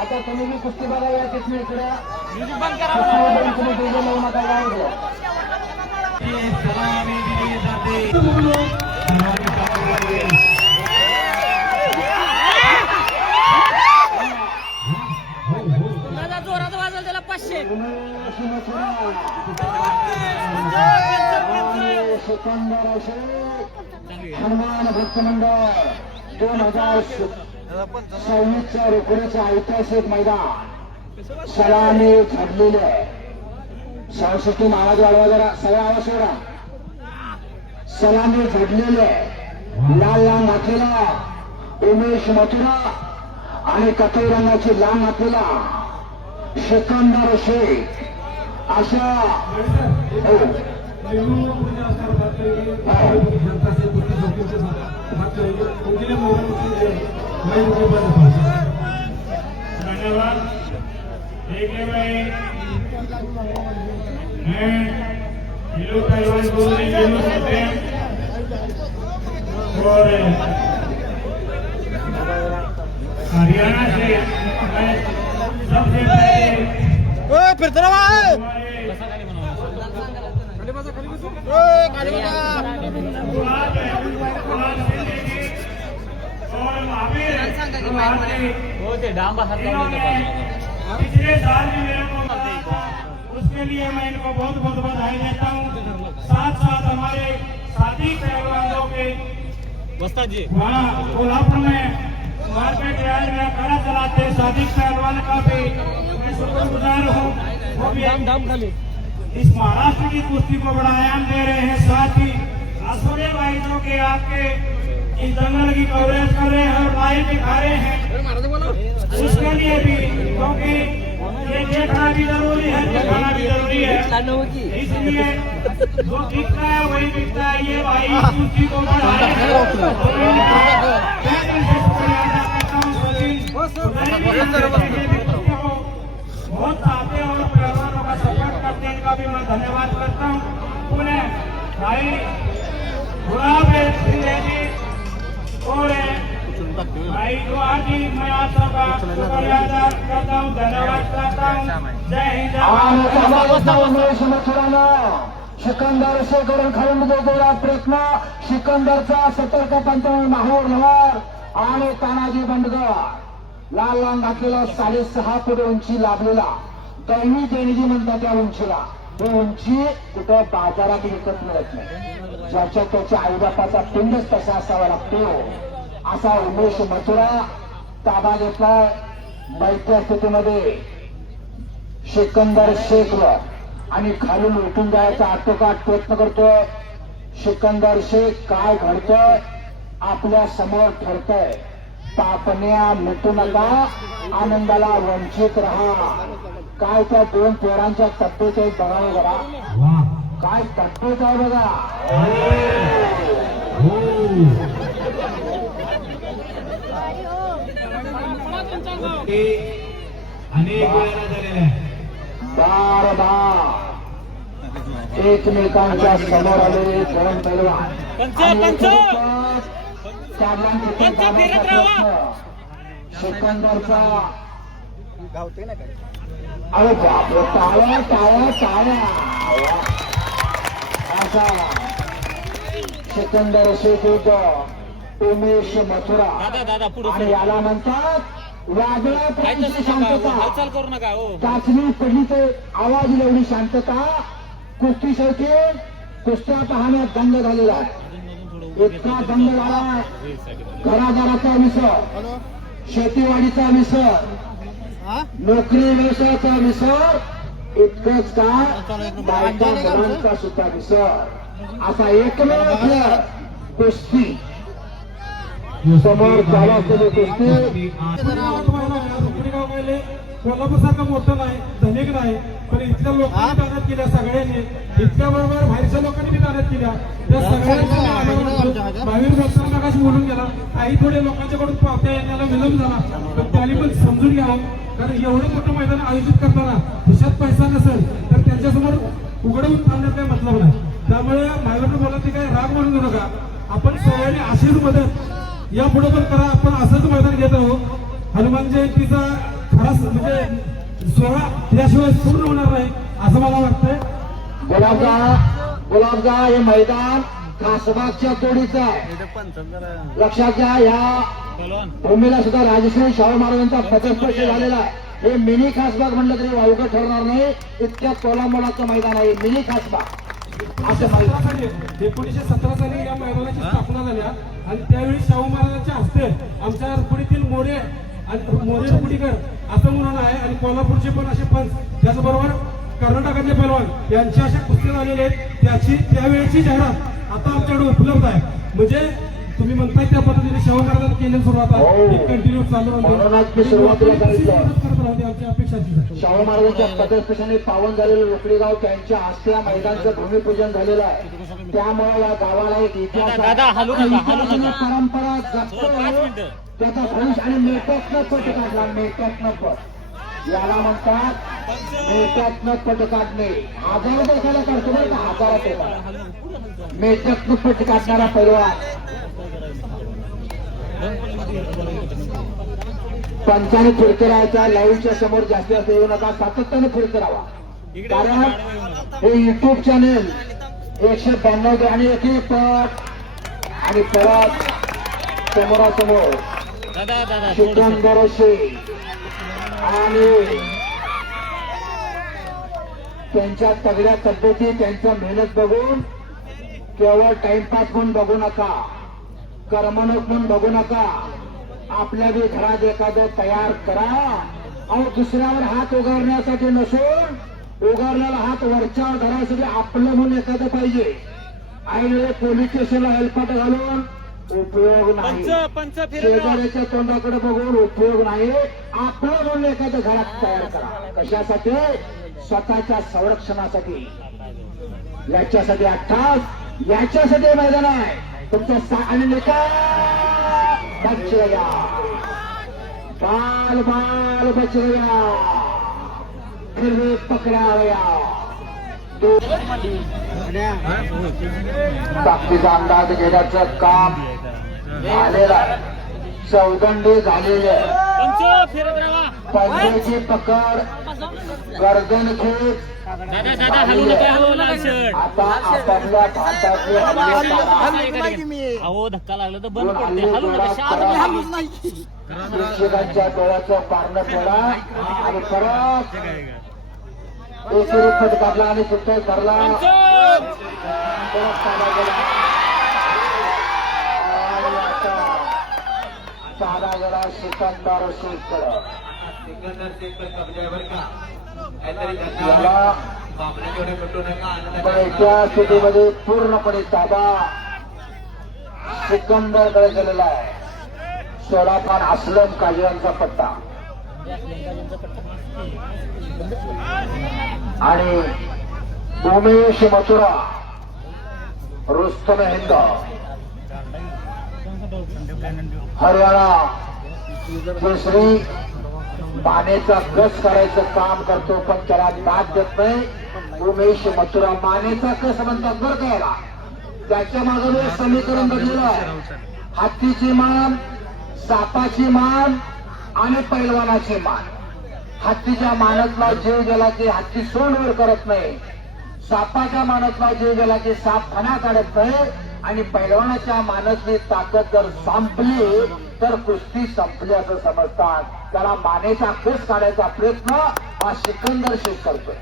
आता तुम्ही बी कुस्ती बघा या तिथून इकडे तुम्ही डीजे लावू नका जाऊ जोरात वाजल त्याला 500 हनुमान भक्त मंडळ 2026च्या रुकुडीचं ऐतिहासिक मैदान सलामी झडलेले 67 आवाज वाढवा जरा सगळा आवाज सोडा सलामी झडलेले लाल लाल घातलेला उमेश मथुरा आणि कथई रंगाची लाल घातलेला सिकंदर शेख अशा धन्यवाद। देखिए भाई मैं हिलो पहलवान गुरु हिलो करते हैं और हरियाणा से मैं सबसे पहले फिर तरह पिछले साल भी मेरे को उसके लिए मैं इनको बहुत बहुत बधाई देता हूँ। साथ साथ हमारे साथी पहलवानों के वहाँ कोल्हापुर में मार्केट यार्ड में खड़ा चलाते साथी पहलवान का भी मैं शुक्रगुजार हूँ। वो भी इस महाराष्ट्र की कुश्ती को बड़ा आयाम दे रहे हैं। साथ ही आसुरे भाई जो के आपके इस दंगल की कवरेज कर रहे हैं और लाइव दिखा रहे हैं उसके लिए भी क्योंकि ये देखना भी जरूरी है दिखाना भी जरूरी है। इसलिए जो दिखता है वही दिखता है। ये भाई कुश्ती को बढ़ाए बहुत चाहते हैं और पहलवानों का सपोर्ट करते हैं। इनका भी मैं धन्यवाद करता हूँ। पुनः भाई गुलाब जी और भाई दुआ जी मैं आप सबका शुक्रिया अदा करता हूँ, धन्यवाद करता हूँ। जय हिंद। उमेश मथुरानं सिकंदर शेखरून खालून जोडलेला प्रयत्न सिकंदरचा सतर्कपंत माहूर लवार आणि तानाजी बंडगर लाल लाल घातलेला 6.5 फूट उंची लाभलेला दैवी देणगी म्हणतात त्या उंचीला ही उंची कुठं बाजारात विकत मिळत नाही। ज्याच्या त्याच्या आईबापाचा पिंडच तसा असावा लागतो असा उमेश मथुरा ताबा घेतलाय। बैठ्या स्थितीमध्ये सिकंदर शेखवर आणि खालून उठून जायचा आटोकाट प्रयत्न करतोय। सिकंदर शेख काय घडतोय आपल्या समोर ठरतंय। तापण्या मिटू नका, आनंदाला वंचित राहा। काय त्या दोन पोरांच्या तब्येत आहेत बघा जरा काय तब्येत आहे बघा। अनेक वेळा झालेला आहे। बार बार एकमेकांच्या समोर आलेले दोन पैलवान सिकंदरचा अरे बापरे टाळ्या टाळ्या टाळ्या असा सिकंदर शेख उमेश मथुरा आणि याला म्हणतात वादळा पडलीची शांतता। चाचणी पडली तर आवाज एवढी शांतता कुस्ती शर्यतीत कुस्त्या पाहण्यात दंग झालेला आहे। इतका दंग झाला घरादाराचा विसर, शेतीवाडीचा विसर, नोकरी व्यवसायाचा विसर, इतकंच काय बायका मुलांचा सुद्धा विसर असा एकमेव खेळ कुस्ती समोर चालू असलेली कुस्ती। कोल्हापूर सारखं मोठं नाही धनिक नाही पण इथल्या लोकांनी दानत केल्या सगळ्यांनी इथल्या बरोबर बाहेरच्या लोकांनी बी दानत केल्या त्या सगळ्यांच्या महावीर भक्तांना कशी बोलून गेला। काही थोडे लोकांच्याकडून पावत्या येण्याला विलंब झाला पण त्यांनी पण समजून घ्यावं कारण एवढं मोठं मैदान आयोजित करताना खिशात पैसा नसेल तर त्यांच्यासमोर उघडवून थांबण्यात काही मतलब नाही। त्यामुळे महावीर बोलत ते काही राग म्हणू नका। आपण सगळ्यांनी अशीच मदत या पुढे पण करा। आपण असंच मैदान घेत आहोत। हनुमान जयंतीचा खरा म्हणजे सोहळा त्याशिवाय पूर्ण होणार नाही असं मला वाटतंय. गुलाबजा हे मैदान खासबागच्या तोडीचं आहे. लक्षात घ्या, ह्या भूमीला सुद्धा राजश्री शाहू महाराजांचा पदस्पर्श झालेला आहे. हे मिनी खासबाग म्हणलं तरी वावगं ठरणार नाही, इतक्या तोलामोलाचं मैदान आहे मिनी खासबाग असं मैदान. 1917 साली या मैदानाची स्थापना झाल्या आणि त्यावेळी शाहू महाराजांच्या हस्ते आमच्या रुपडीतील मोरे आणि मोरे रुपडीकर असं म्हणून आहे आणि कोल्हापूरचे पण असे पंच, त्याचबरोबर कर्नाटकातले पैलवान यांचे असे कुस्ती झालेले आहेत. त्यावेळेची जाहिरात आता आमच्याकडे उपलब्ध आहे. म्हणजे तुम्ही म्हणताय त्या पद्धतीने शाहू महाराजांनी केलेली सुरुवात आहे, कंटिन्यू चालू म्हणूनच मी सुरुवातीला सांगितलं आमची अपेक्षा आहे. शाहू महाराजांच्या पदस्पर्शाने पावन झालेलं रोकडीगाव त्यांच्या हस्ते या मैदानाचं भूमिपूजन झालेलं आहे. त्यामुळे या गावाला एक इतिहास परंपरा जपतो, त्याचा भविष्य आणि मेट्यातनं पट काढला. मेट्यातनं पट याला म्हणतात, मेट्यातनं पट काढणे. हजार देशाला काढतो बरं का, हजारात मेट्यातनं पट काढणारा पैलवान. पंचाने फिरकरायच्या लाईव्हच्या समोर जास्त येऊ नका, सातत्याने फिरकरावा. कारण हे युट्यूब चॅनेल 192 आणि एकही पट आणि परत समोरासमोर सिकंदर शेख आणि त्यांच्या तगड्या तब्येती, त्यांच्या मेहनत बघून केवळ टाइमपास म्हणून बघू नका, करमणूक म्हणून बघू नका. आपल्या बी घरात एखादं तयार करा. अहो, दुसऱ्यावर हात उगारण्यासाठी नसून उगारलेला हात वरच्यावर धरायसाठी आपलं म्हणून एखादं पाहिजे. आणि पोलीस स्टेशनला हेलपाट घालून उपयोग नाही, शेजाऱ्याच्या तोंडाकडे बघून उपयोग नाही. आपलं म्हणून एखादं घरात तयार करा. कशासाठी? स्वतःच्या संरक्षणासाठी. याच्यासाठी अर्थात याच्यासाठी मैदान आहे. तुमच्या आणि बच गया, बाल बाल बच गया, फिर भी पकड़ा गया. ताकदीचा अंदाज घेण्याचं काम झालेलं आहे. चौदंडी झालेली आहे. पंजाची पकड, गर्दन खेच. आता आपापल्या भारतातले अहो धक्का लागला तर बंद पडते, हलू नका. शिक्षकांच्या डोळ्याचं पारणं फोडा आणि परत एकेरी फट काढला आणि सुट्टे धरला. परत साधा गेला आणि आता साधा गेला सिकंदर शेखकडं. याला बैठ्या स्थितीमध्ये पूर्णपणे ताबा सिकंदरकडे गेलेला आहे. सोलाखान असलम काजी यांचा पट्टा आणि उमेश मथुरा, रुस्तम हिंद, हरियाणा केसरी. मानेचा कस करायचं काम करतो पण त्याला दाद देत नाही उमेश मथुरा. मानेचा कस म्हणतात बरं का याला. त्याच्या मागे समीकरण बदललं आहे. हत्तीची मान, सापाची मान आणि पैलवानाची मान. हत्तीच्या मानतला जीव गेला की हत्ती सोंडवर करत नाही, सापाच्या मानतला जीव गेला की साप फणा काढत नाही, आणि पैलवानाच्या मानतली ताकद जर संपली तर कुस्ती संपली असं समजतात. त्याला मानेचा कस काढायचा प्रयत्न हा सिकंदर शेख करतोय.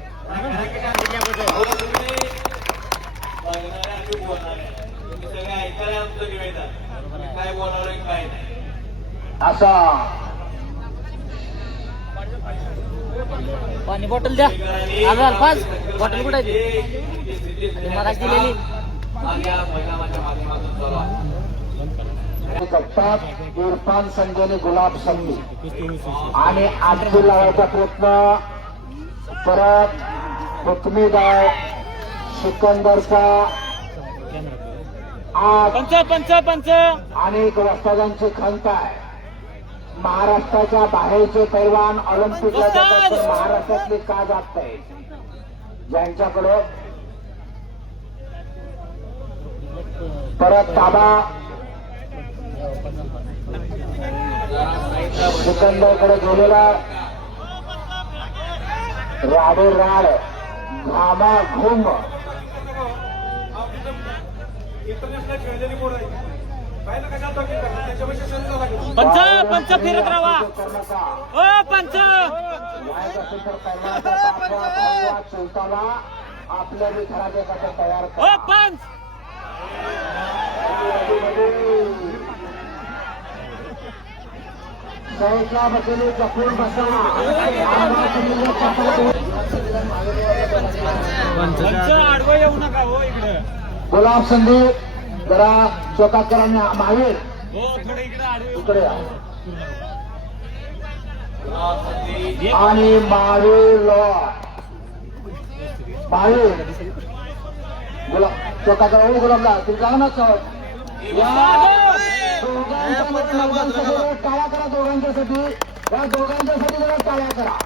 असा पाणी बॉटल द्या. आजार पाच बॉटल कुठे मला दिलेली. करतात इरफान संजयने गुलाब संधी आणि आजची लावायचा प्रयत्न. परत हुकमी गाव सिकंदरचा पंच अनेक वस्तादांची खंत आहे. महाराष्ट्राच्या बाहेरचे पैलवान ऑलिम्पिकला जातात तर महाराष्ट्रातले का जात नाही? ज्यांच्याकडे परत ताबा सिकंदरकडे गेलेला राडे राड घामा घुम इंटरनॅशनल खेळलेली बोर्ड आहे पाहिलं कशात वकील करतात त्याच्यापेक्षा शंका लागेल पंच पंच फिरत राहा ओ पंच चौथाला आपल्या घरात एखादा तयार ओ करा पंच साईडला बसलेले जपून बसा पंच आडवं येऊ नका हो इकडे गुलाब संदीप जरा चोकाकरांनी महावीर हो थोडं इकडे आडवं इकडे या. आणि महावीर महावीर गुलाब चोकाकर हो गुलाबला तुम्ही जाऊ ना चौक टाळ्या करा दोघांच्यासाठी या दोघांच्यासाठी जरा टाळ्या करा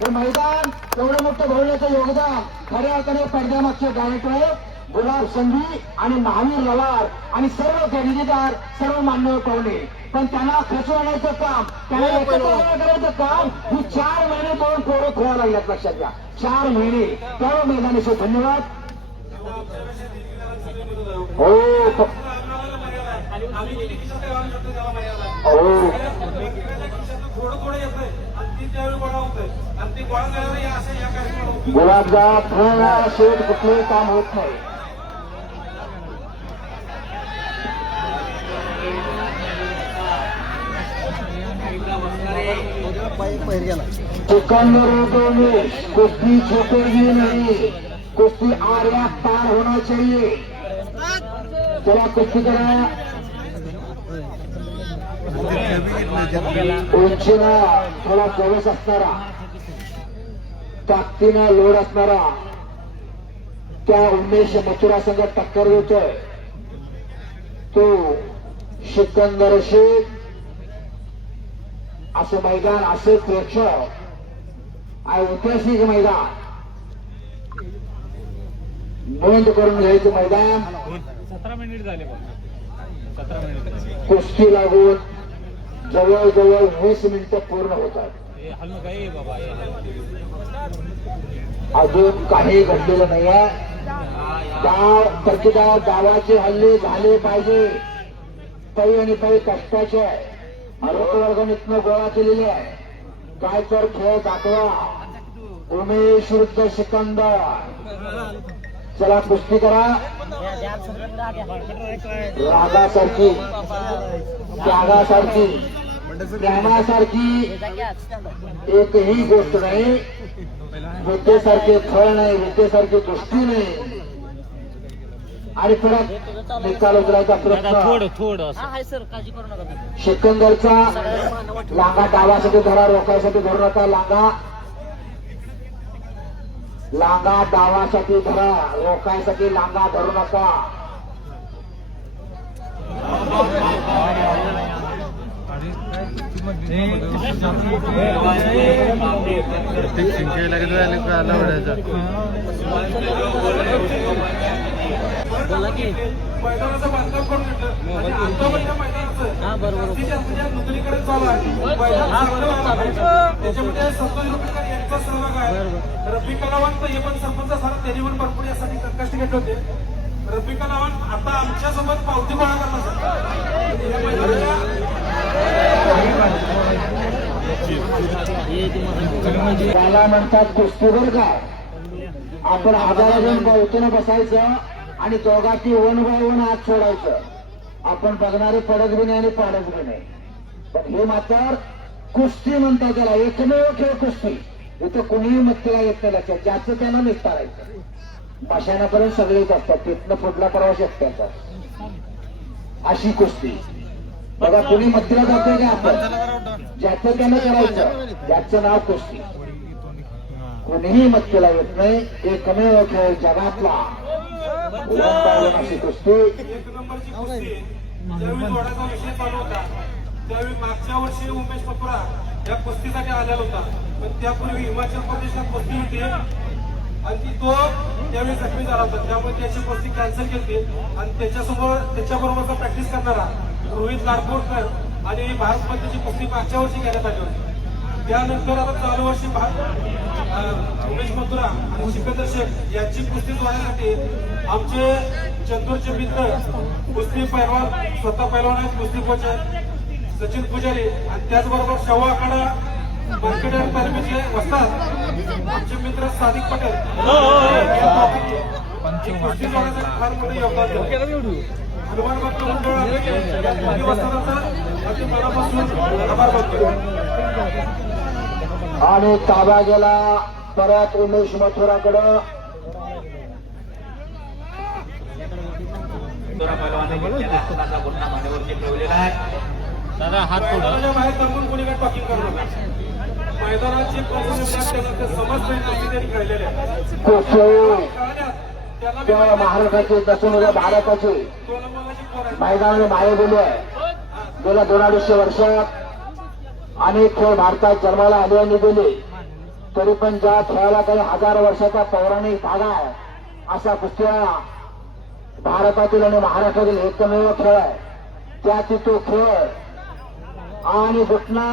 हे मैदान एवढं मोठं भरवण्याचं योगदान खऱ्या अर्थाने पडद्यामागचे डायरेक्टर गुलाब संधी आणि महावीर लवार आणि सर्व खरेदीदार सर्व मान्यवर पाहुणे पण त्यांना खचून आणायचं काम त्यांना एकत्र करायचं काम ही 4 महिने दोन पोरं खेळायला लागल्यात लक्षात घ्या 4 महिने त्यावर मैदानाचे धन्यवाद हो आम्ही किती किशोर काय वाढू शकतो त्याला मर्यादा हो थोडं थोडं येतंय आणि ती त्यावेळी गोळा होतंय आणि ती गोळा झाल्यावर या असं या कार्यक्रमात गुलाबजा पूर्ण शेत कुठलंही काम होत नाही सिकंदर कुश्ती छूटेगी नहीं कुश्ती आर्या पार होना चाहिए चला कुस्ती करा उंचीला थोडा प्रवेश असणारा ताकदीनं लोड असणारा त्या उमेश मथुरा संघ टक्कर देतोय तो सिकंदर शेख असं मैदान असे प्रेक्षक ऐतिहासिक मैदान नोंद करून घ्यायचं मैदान 17 मिनिट झाले 17 मिनिट कुस्ती लागून जवळजवळ 20 मिनिटं पूर्ण होतात हलू काही बाबा अजून काही घडलेलं नाहीये डाव तरकीदार डावाचे हल्ले झाले पाहिजे पै आणि पै कष्टाचे आहे आरोग्य वर्गणीतनं गोळा केलेले आहे काय तर खेळ दाखवा उमेश विरुद्ध सिकंदर चला कुस्ती करा रागासारखी त्यागासारखी ज्ञानासारखी एकही गोष्ट नाही विद्येसारखे फळ नाही विद्येसारखी गोष्टी नाही आणि परत निकाल उतरायचा प्रयत्न थोडं सर काळजी करू नका सिकंदरचा लांगा डावासाठी धरा रोखायसाठी धरू नका लांगा डावासाठी धरा रोखायसाठी लांगा धरू नका बोला की मैदानाचं बांधकाम करून घेतलं आणि आता पण त्या मैदानाचं हा बरोबर नूतनीकरण चालू आहे मैदान चांगलं आहे. त्याच्यामध्ये संतोष रुपीकर यांचा सहभाग आहे रफी कलावंत हे पण सरपंच असणार त्यांनी पण भरपूर यासाठी कष्ट घेतले होते रफी कलावंत आता आमच्यासोबत पावती गोळा करणार त्याला म्हणतात कुस्तीवर काय आपण 1000 जण पावतीनं बसायचं आणि दोघांची 1 बाय 1 हात सोडायचं आपण बघणारे पडत बी नाही आणि पाडत बी नाही पण हे मात्र कुस्ती म्हणतात त्याला एकमेव खेळ कुस्ती इथं कुणीही मत्तीला येत नाही लक्षात ज्याचं त्यांना निस्तारायचं पाषाणापर्यंत सगळेच असतात तिथनं पुढला प्रवास एकट्याचा अशी कुस्ती बघा कुणी मत्तीला जातोय का आपण ज्याचं त्यानं करायचं ज्याचं नाव कुस्ती कुणीही मत्तीला येत नाही एकमेव खेळ जगातला अशी कुस्ती 1 नंबरची कुस्ती ज्यावेळी जोडाचा विषय चालू होता त्यावेळी मागच्या वर्षी उमेश मथुरा या कुस्तीसाठी आलेला होता पण त्यापूर्वी हिमाचल प्रदेशात कुस्ती होती आणि तो त्यावेळी जखमी झाला होता त्यामुळे त्याची कुस्ती कॅन्सल केली आणि त्याच्याबरोबरचा प्रॅक्टिस करणारा रोहित लाडकोडकर आणि भारत स्पर्धेची कुस्ती मागच्या वर्षी घेण्यात आली होती त्यानंतर आता चालू वर्षी उमेश मथुरा आणि सिकंदर शेख यांची कुस्ती जोडण्यासाठी आमचे चंदूरचे मित्र कुस्ती पैलवान स्वतः पैलवान आहेत, कुस्ती कोच आहेत सचिन पुजारी आणि त्याचबरोबर शाहू आखाडा मार्केट तालुक्यातले वस्ताद आमचे मित्र सादिक पटेल कुस्ती जोडण्यासाठी फार मोठे योगदान दिलं. हनुमान भक्त मंडळ या दोन्ही वस्तादांचा अगदी मनापासून आभार मानतो. आणि ताबा गेला परत उमेश मथुराकडं. दादा हात पुढं. मैदानाच्या बाहेर थांबून कोणी काही टॉकिंग करू नका. मैदानाची समज त्यांनी खेळलेले आहे. कोसळी त्याला केवळ महाराष्ट्राचे दसून भारताचे मैदानाने मागे गेले आहे. गेल्या 2-250 वर्षात अनेक खेळ भारतात जन्माला आले आणि गेले, तरी पण ज्या खेळाला काही 1000 वर्षाचा पौराणिक धागा आहे असा कुस्त्या भारतातील आणि महाराष्ट्रातील एकमेव खेळ आहे. त्यात तो खेळ आणि घुटना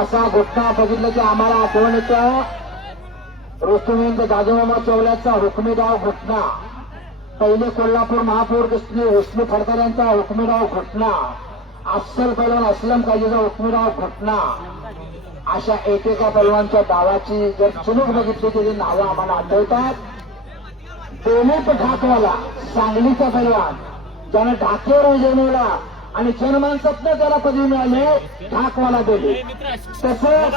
असा घुटना बघितलं की आम्हाला आठवण येतं रुस्तुमेंद्र दादोमामा चौल्याचा हुकमी डाव घुटना. पहिले कोल्हापूर महापौर विष्णू फडकर यांचा हुकमी डाव घुटना, अफसर पैलवान असलम काजीचा हुकमी डाव घुटना. अशा एकेका पैलवानच्या डावाची जर चुनूक बघितली त्याची नावं आम्हाला आठवतात. दिलीप ढाकवाला सांगलीचा पैलवान ज्याने ढाकेवर विजय मिळवला आणि जनमानसातनं त्याला पदवी मिळाली, ढाकवाला दिली. तसंच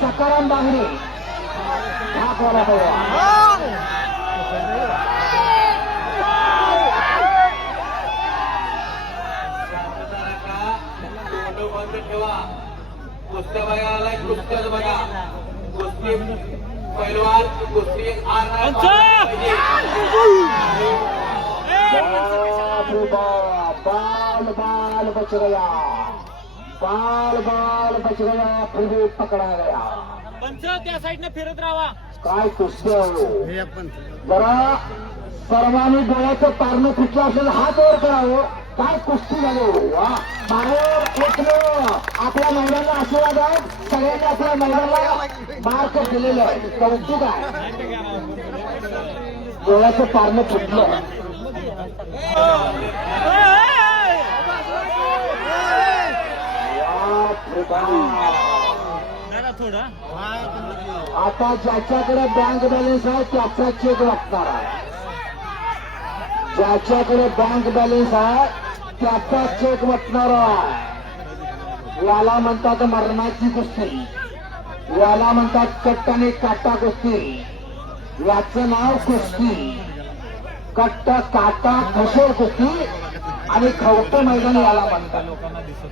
सकाराम बांगडे ढाकवाला पैलवान. कुस्त्या बघा आलाय, कुस्त्याच बघा. कुस्ती पैलवान कुस्ती बाल बाल बच गया, बाल बाल बच गया, फिर भी पकड़ा गया. त्या साईडने फिरत राहा. काय कुस्त्या हो. जरा सर्वांनी डोळ्याचं पारणं कुठलं असेल हात वर करावं. काय कुस्ती झाली वा. बाहेर एकलं आपल्या महिलांना आशीर्वाद आहे. सगळ्यांनी आपल्या महिलांना मार्क दिलेले आहे. कौतुक आहे. डोळ्याचं पारणं फुटलं. आता ज्याच्याकडे बँक बॅलन्स आहे त्याचा चेक वाटणार आहे. ज्याच्याकडे बँक बॅलन्स आहे त्याचा चेक वाटणार आहे. याला म्हणतात मरणाची कुस्ती, याला म्हणतात कट्ट आणि काटा कुस्ती. याचं नाव कुस्ती. कट्ट काटा खशोर कुस्ती आणि खवटं मैदान याला म्हणतात.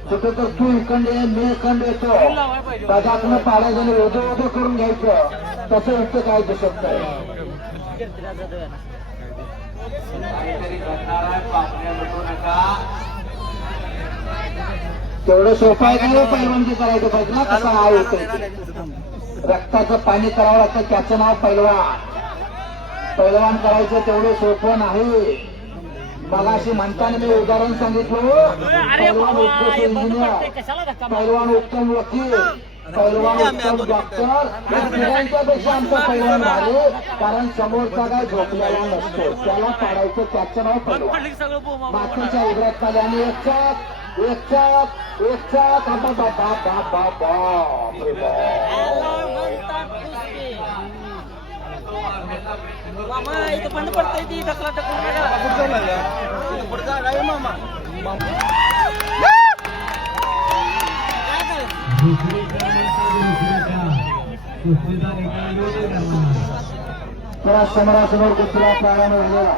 कुठे तर तू इकडे मी इकडे येतो बदातनं पाडायचं आणि ओझं ओझं करून घ्यायचं, तसं इथं काय दिसत नाही. काहीतरी घडणार आहे, पापण्या लुटू नका. तेवढं सोपं आहे का पैलवानगी करायचं पाहिजे ना. कसं आहे होतं रक्ताचं पाणी करावं लागतं, त्याचं नाव पैलवान. पैलवान करायचं तेवढं सोपं नाही. मगाशी म्हणताना मी उदाहरण सांगितलं. पैलवान उत्कृष्ट इंजिनियर, पैलवान उत्तम वकील, पैलवान उत्तम डॉक्टर सगळ्यांच्यापेक्षा आमचा पैलवान झाले. कारण समोरचा काय झोपलेला नसतो, त्याला पाडायचं, त्याचं नाव पैलवान. बाकीच्या उघड्यात आले आणि एक चाक इथं बंद पडतंय ती ढकला त्या समोरासमोर कुस्तीला प्रारंभ झालेला.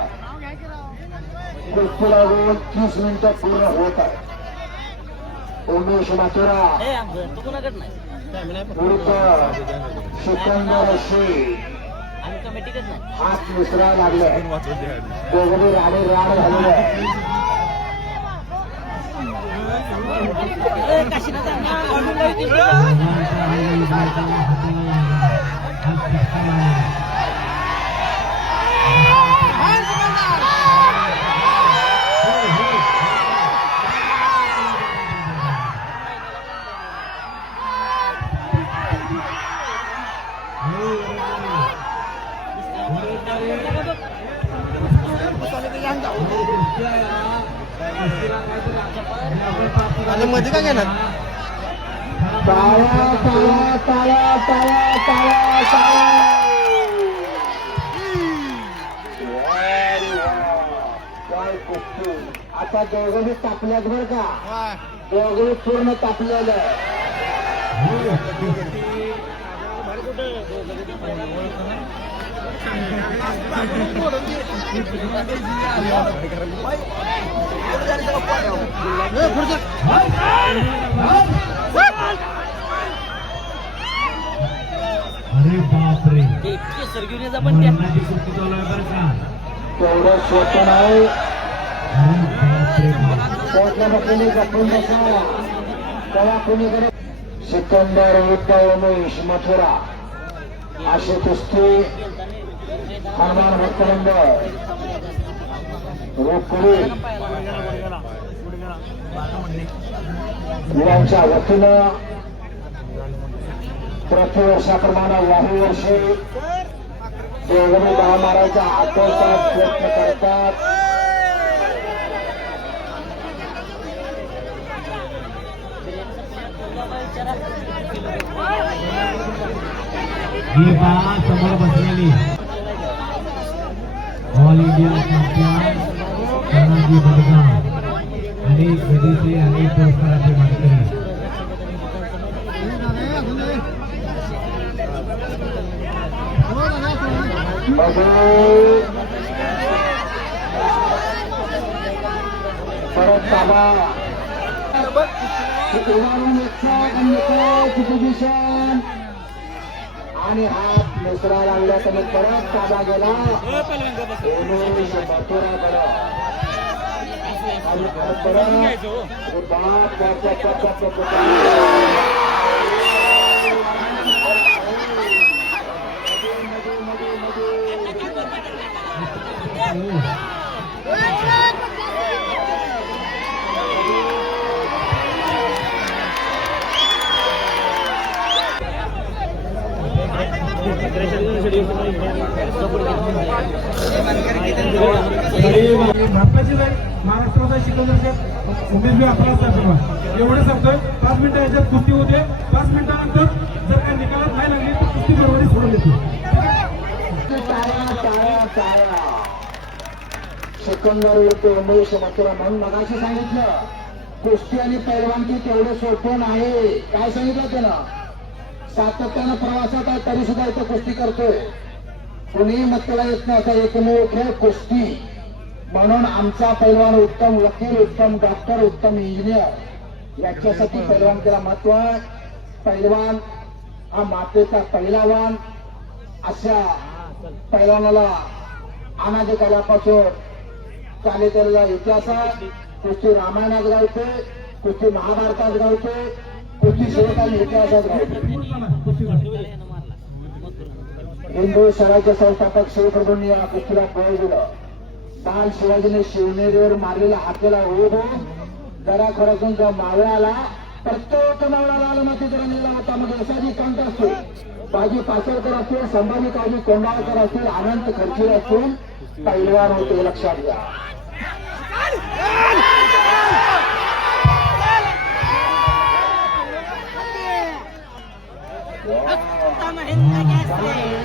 कुस्तीला वेळ 30 मिनिटं पूर्ण होत आहे. उमेश मथुरा विरुद्ध सिकंदर शेख. हात मिसळा लागले, दोघे राणे राण झालेले आहे. मध्ये काय घेणार टाळ्या टाळ्या टाळ्या टाळ्या टाळ्या टाळ्या. काय कुस्ती. आता दोघंही तापल्यात बरं का, दोघंही पूर्ण तापलेलं आहे. अरे बापरे, केसर घेऊन यायचा पण त्या मरणाची कुस्ती चालू आहे बरं का. तेवढं स्वतः नाही, अरे बापरे बाप. पोहोचल्या बसलेली जपून बसा. तेव्हा कुणीकडे सिकंदर विरुद्ध उमेश मथुरा अशी कुस्ती हनुमान भक्तवृंद रोकडे यांच्या वतीनं प्रतिवर्षाप्रमाणे याही वर्षी दोघांनी दहा मारायचा आटोकाट प्रयत्न करतात. ही बाळा समोर बसलेली all India champion Tanaji Badgaon आणि कधीचे अनेक पुरस्काराचे मानकरी. परत ताबा उभारून पोझिशन आणि हात मिसरा लागला तर परत ताबा गेला उमेश मथुराकडे. आणि परत भारताची महाराष्ट्राचा शिकवण्याचे उमेश आपला साहेब एवढे सांगतोय. 5 मिनिटं याच्यात कुस्ती होते. 5 मिनिटानंतर जर काही निकालात नाही लागली तर कुस्ती बरोबरी सोडून देते. सिकंदर विरुद्ध उमेश मथुरा म्हणून मगाशी सांगितलं कुस्ती आणि पैलवानकी तेवढं सोपं नाही. काय सांगितलं त्यानं, सातत्यानं प्रवासात आहे तरी सुद्धा इथं कुस्ती करतोय. कुणीही मत्तेला येत नाही असा एकमेव खेळ कुस्ती. म्हणून आमचा पैलवान उत्तम वकील, उत्तम डॉक्टर, उत्तम इंजिनियर याच्यासाठी पैलवानकीला महत्व आहे. पैलवान हा मातेचा पहिलावान. अशा पैलवानाला अनादी कालापासून चालत आलेला इतिहास आहे. कुस्ती रामायणात गावते, कुस्ती महाभारतात गावते, कुस्ती शिवकालीन इतिहासात गावते. हिंदू स्वराज्य संस्थापक शिवप्रभूंनी या कुस्तीला बळ दिलं. बाल शिवाजीने शिवनेरीवर मारलेला हाकेला ओढून जरा खरसून जो मावळा आला प्रत्येक मावळाला आलं माती जरा नेला होता. मग यशाची कंठ असतील, बाजी पाचवकर असतील, संभाजी काळजी कोंडाळकर असतील, अनंत खर्चीर असतील, पैलवान होते लक्षात घ्या.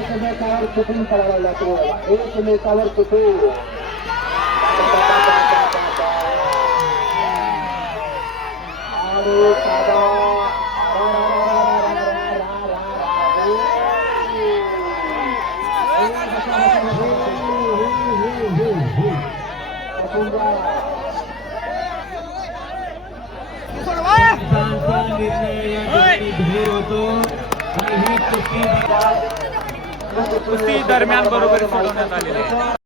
एकमेकावर चुकून पडायला लागतो, एकमेकावर चुकून. आणि कुस्ती दरम्यान बरोबरी सोडवण्यात आलेली आहे.